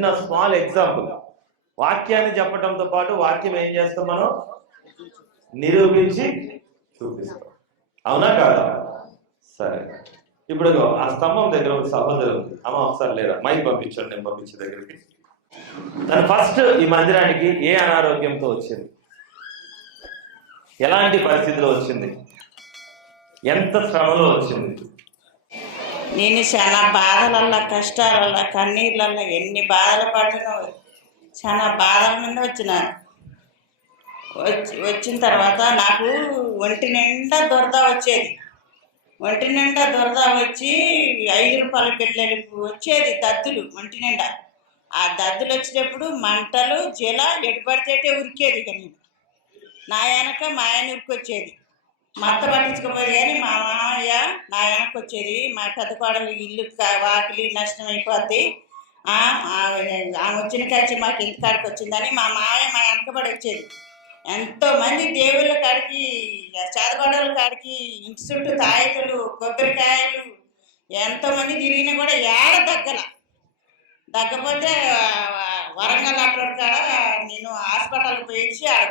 చిన్న small example. వాక్యాన్ని చెప్పడంతో పాటు వాక్యం ఏం చేస్తాం మనం? నిరూపించి చూపిస్తాం. అవునా కాదా? సరే, ఇప్పుడు ఆ స్తంభం దగ్గర ఒక సహోదరు ఉంది. అమ్మ ఒకసారి లేదా మైక్ పంపించండి, నేను పంపించే దగ్గరికి. తను ఫస్ట్ ఈ మందిరానికి ఏ అనారోగ్యంతో వచ్చింది, ఎలాంటి పరిస్థితిలో వచ్చింది, ఎంత శ్రమలో వచ్చింది? నేను చాలా బాధలల్లో, కష్టాలల్లో, కన్నీళ్ళల్లో ఎన్ని బాధలు పడినా చాలా బాధల మీద వచ్చిన తర్వాత నాకు ఒంటి నిండా దురద వచ్చేది. ఒంటి నిండా దురద వచ్చి 5 రూపాయల బిళ్ళలు వచ్చేది, దద్దులు ఒంటి నిండా. ఆ దద్దులు వచ్చినప్పుడు మంటలు జిల ఎటుపడితే ఉరికేది. కానీ నా వెనక మా ఆయన ఉరికొచ్చేది. మా అత్త పట్టించుకోపోయేది, కానీ మా మామయ్య నా వెనక్కి వచ్చేది. మా పెద్ద కోడలు ఇల్లు వాకిలి నష్టం అయిపోద్ది, ఆమె వచ్చిన కాచి మాకు ఇంటి కాడికి వచ్చిందని మా మామయ్య మా వెనకబడి వచ్చేది. ఎంతోమంది దేవుళ్ళ కాడికి, చదవడల కాడికి, ఇంటి చుట్టూ తాయితలు, కొబ్బరికాయలు ఎంతోమంది తిరిగినా కూడా ఏడ దగ్గపోతే వరంగల్ అట్రోడ్ కాడ నేను హాస్పిటల్కి పోయి ఆడ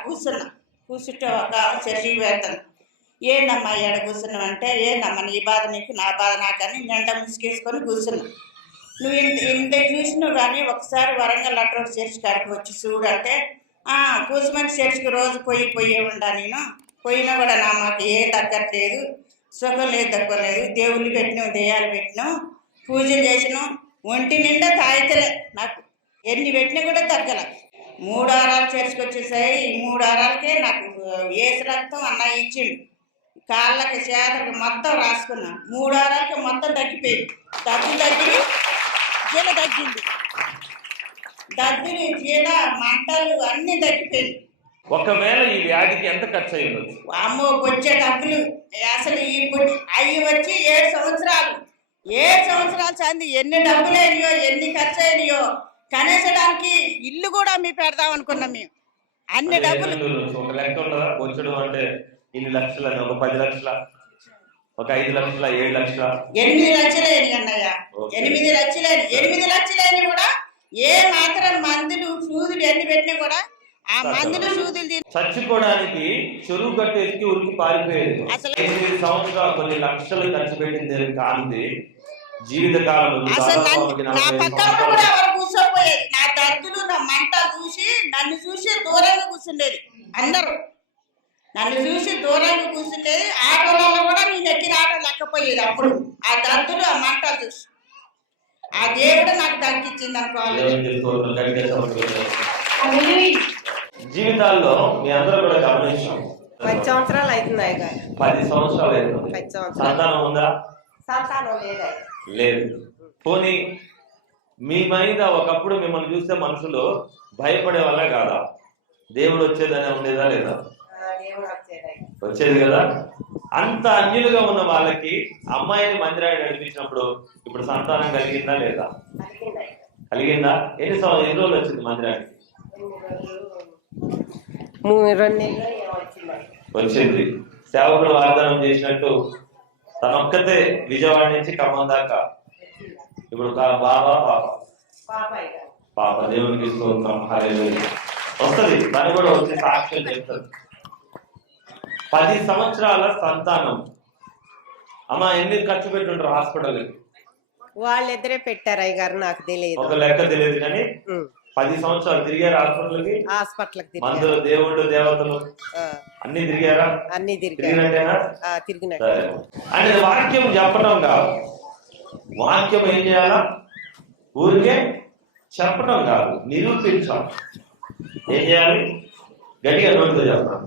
కూర్చుంటే ఒక చర్చికి వెళ్తాను. ఏందమ్మా ఎడ కూర్చున్నావు అంటే, ఏందమ్మా నీ బాధ నీకు, నా బాధ నాకని నిండా ముసుకేసుకొని కూర్చున్నావు. నువ్వు ఇంత చూసినావు కానీ ఒకసారి వరంగల్ అట్రోడ్ చర్చి కాడికి వచ్చి చూడంటే, కూసుమంది చర్చికి రోజు పోయి ఉండా. నేను పోయినా కూడా మాకు ఏ తగ్గట్లేదు, సుఖం లేదు, తక్కువ లేదు. దేవుళ్ళు పెట్టినావు, దెయ్యాలు పెట్టినావు, పూజలు చేసినావు, ఒంటి నిండా తాయితలే. నాకు ఎన్ని పెట్టినా కూడా తగ్గల. 3 వారాలు చర్చికి వచ్చేసాయి. ఈ 3 వారాలకే నాకు ఏసు రక్తం అన్న ఇచ్చిండు. కాళ్ళకి చేతకి మొత్తం రాసుకున్నా. 3 వారాలకి మొత్తం తగ్గిపోయింది. తగ్గి జీల తగ్గింది. దద్దులు, జీల, మంటలు అన్నీ తగ్గిపోయింది. ఒకవేళ ఈ వ్యాధికి ఎంత ఖర్చు అయింది? అమ్మో వచ్చే డబ్బులు అసలు ఇప్పుడు అవి వచ్చి 7 సంవత్సరాలు చంది ఎన్ని డబ్బులు అయినాయో, ఎన్ని ఖర్చు అయినాయో. కనేసడానికి ఇల్లు కూడా మీ పెడదాం అనుకున్నాం మేము. అన్ని డబ్బులు ఒక లెక్క ఉండదా? వచ్చడం అంటే ఇన్ని లక్షలని, ఒక 10 లక్షల, ఒక 5 లక్షల, 7 లక్షల, 8 లక్షలేని అన్నయ్య. 8 లక్షలేని కూడా ఏ మాత్రం మందులు సూదులు ఎన్ని పెట్టినా కూడా ఆ మందులు సూదులు చచ్చిపోవడానికి చెరువు కట్టేసి ఉరికి పారిపోయేది. అసలు 8 సంవత్సరాలు కొన్ని లక్షలు ఖర్చు పెట్టింది కాంతి జీవితకాలం. అసలు నా పక్కన కూడా ఎవరు కూర్చోపోయేది. నా దద్దులు, నా మంట చూసి నన్ను చూసి దూరంగా కూర్చుండేది. అందరూ నన్ను చూసి దూరంగా కూర్చుండేది. ఆటోలలో కూడా నేను ఎక్కిన ఆటో లెక్కపోయేది. అప్పుడు ఆ దద్దులు, ఆ మంటలు చూసి ఆ దేవుడు నాకు తగ్గించింది అనుకోవాలి. జీవితాల్లో మీ అందరూ కూడా గమనించాం, 10 సంవత్సరాలు అవుతుంది. 10 సంవత్సరాలు అవుతుంది. సంతానం ఉందా? సంతానం లేదు. పోనీ మీ మీద ఒకప్పుడు మిమ్మల్ని చూస్తే మనుషులు భయపడే వల్ల కాదా? దేవుడు వచ్చేదని ఉండేదా లేదా? వచ్చేది కదా. అంత అన్యులుగా ఉన్న వాళ్ళకి అమ్మాయిని మందిరాన్ని నడిపించినప్పుడు ఇప్పుడు సంతానం కలిగిందా లేదా? కలిగిందా? ఎన్ని రోజులు వచ్చింది మందిరానికి? వచ్చింది. సేవకుడు వాగ్దానం చేసినట్టు తనొక్కతే విజయవాడ నుంచి ఖమ్మం దాకా. ఇప్పుడు బాబా పాప దేవునికి వస్తుంది. దాన్ని కూడా వచ్చి సాక్ష్యం చెప్తుంది. 10 సంవత్సరాల సంతానం. అమ్మ ఎన్ని ఖర్చు పెట్టుంటారు హాస్పిటల్? వాళ్ళిద్దరే పెట్టారు అయ్యగారు, నాకు తెలియదు. ఒక లెక్క తెలియదు కానీ 10 సంవత్సరాలు తిరిగారు హాస్పిటల్కి. మందులు, దేవుళ్ళు, దేవతలు అన్ని తిరిగారా? అన్ని తిరిగినట్టేనా? తిరిగినట్టు. అంటే వాక్యం చెప్పడం కాదు. వాక్యం ఏం చేయాలా? ఊరికే చెప్పడం కాదు, నిరూపించాలి. ఏం చేయాలి? గట్టిగా నోటితో చెప్పాలి,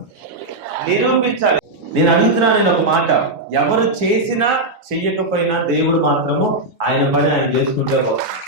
నిరూపించాలి. నేను అడుగుతున్నాను ఒక మాట, ఎవరు చేసినా చెయ్యకపోయినా దేవుడు మాత్రము ఆయన పని ఆయన చేసుకుంటే పోతాడు.